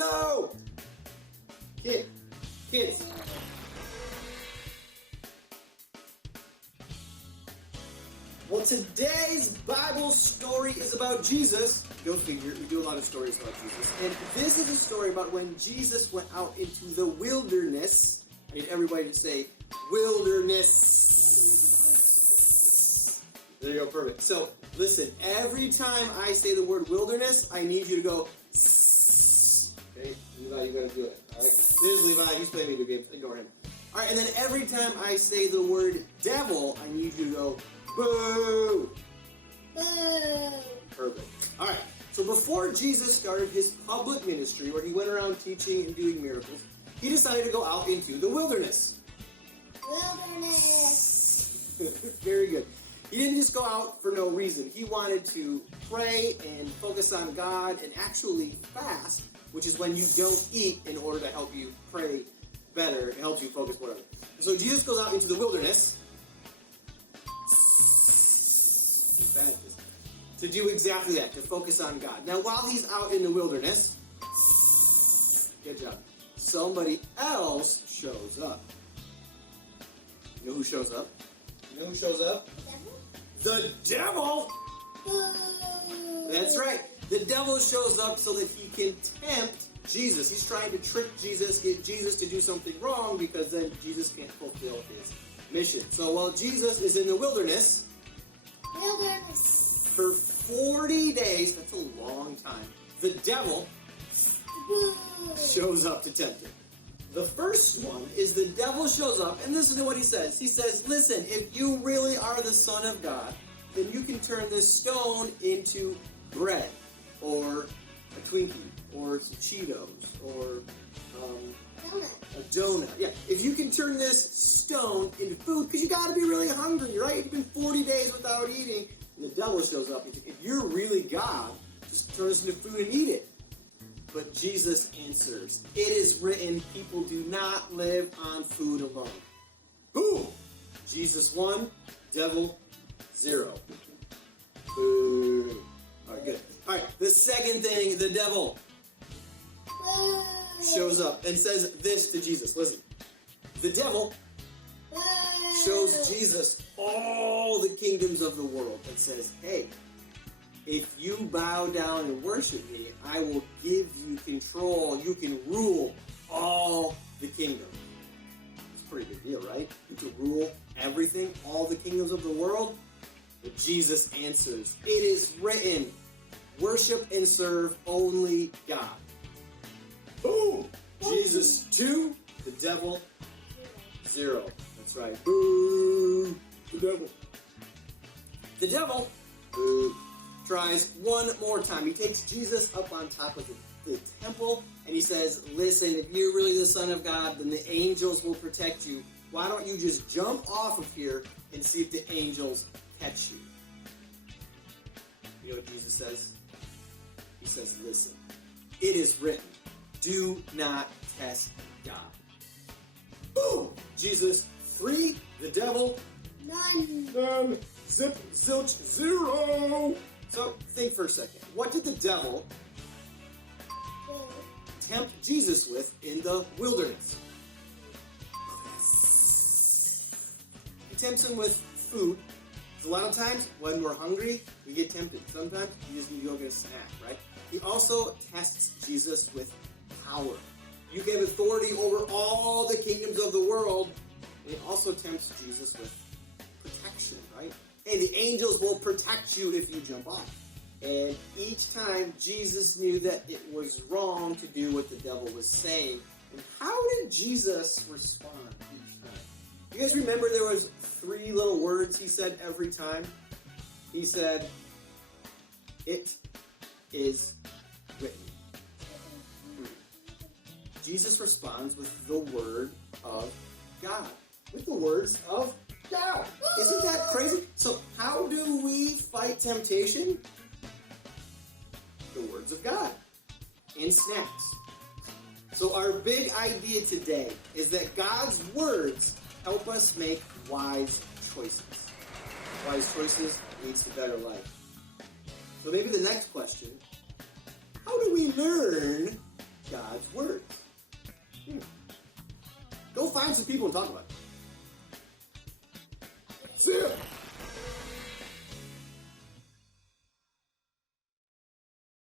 Hello! Kids. Well, today's Bible story is about Jesus. Go figure, we do a lot of stories about Jesus. And this is a story about when Jesus went out into the wilderness. I need everybody to say, wilderness. There you go, perfect. So, listen, every time I say the word wilderness, I need you to go, okay? Levi, you gotta do it, all right? This is Levi, he's playing video games, ignore him. All right, and then every time I say the word devil, I need you to go, boo! Boo! Perfect. All right, so before Jesus started his public ministry, where he went around teaching and doing miracles, he decided to go out into the wilderness. Wilderness! Very good. He didn't just go out for no reason. He wanted to pray and focus on God and actually fast, which is when you don't eat in order to help you pray better. It helps you focus, whatever. So Jesus goes out into the wilderness to do exactly that, to focus on God. Now, while he's out in the wilderness, good job, somebody else shows up. You know who shows up? You know who shows up? The devil! That's right. The devil shows up so that he can tempt Jesus. He's trying to trick Jesus, get Jesus to do something wrong, because then Jesus can't fulfill his mission. So while Jesus is in the wilderness, for 40 days, that's a long time, the devil shows up to tempt him. The first one is the devil shows up, and listen to what he says. He says, listen, if you really are the Son of God, then you can turn this stone into bread, or a Twinkie, or some Cheetos, or a donut. Yeah, if you can turn this stone into food, because you got to be really hungry, right? You've been 40 days without eating, and the devil shows up. If you're really God, just turn this into food and eat it. But Jesus answers, it is written, people do not live on food alone. Boom! Jesus 1, devil 0. Boo. All right, good. All right, the second thing, the devil shows up and says this to Jesus. Listen, the devil shows Jesus all the kingdoms of the world and says, hey, if you bow down and worship me, I will give you control. You can rule all the kingdom. It's a pretty big deal, right? You can rule everything, all the kingdoms of the world. But Jesus answers, it is written, worship and serve only God. Boom! Jesus 2, the devil 0. That's right. Boo! The devil. The devil tries one more time. He takes Jesus up on top of the temple, and he says, listen, if you're really the Son of God, then the angels will protect you. Why don't you just jump off of here and see if the angels catch you? You know what Jesus says? He says, listen, it is written, do not test God. Boom! Jesus 3, the devil none. Zip, zilch, 0. So think for a second. What did the devil tempt Jesus with in the wilderness? He tempts him with food. A lot of times when we're hungry, we get tempted. Sometimes you just need to go get a snack, right? He also tests Jesus with power. You get authority over all the kingdoms of the world. And he also tempts Jesus with protection, right? Hey, the angels will protect you if you jump off. And each time, Jesus knew that it was wrong to do what the devil was saying. And how did Jesus respond each time? You guys remember there was 3 little words he said every time? He said, it is written. Jesus responds with the word of God. With the words of God. Isn't that crazy? So how do we fight temptation? The words of God and snacks. So our big idea today is that God's words help us make wise choices. Wise choices leads to better life. So maybe the next question, how do we learn God's words. Go find some people and talk about it. See ya.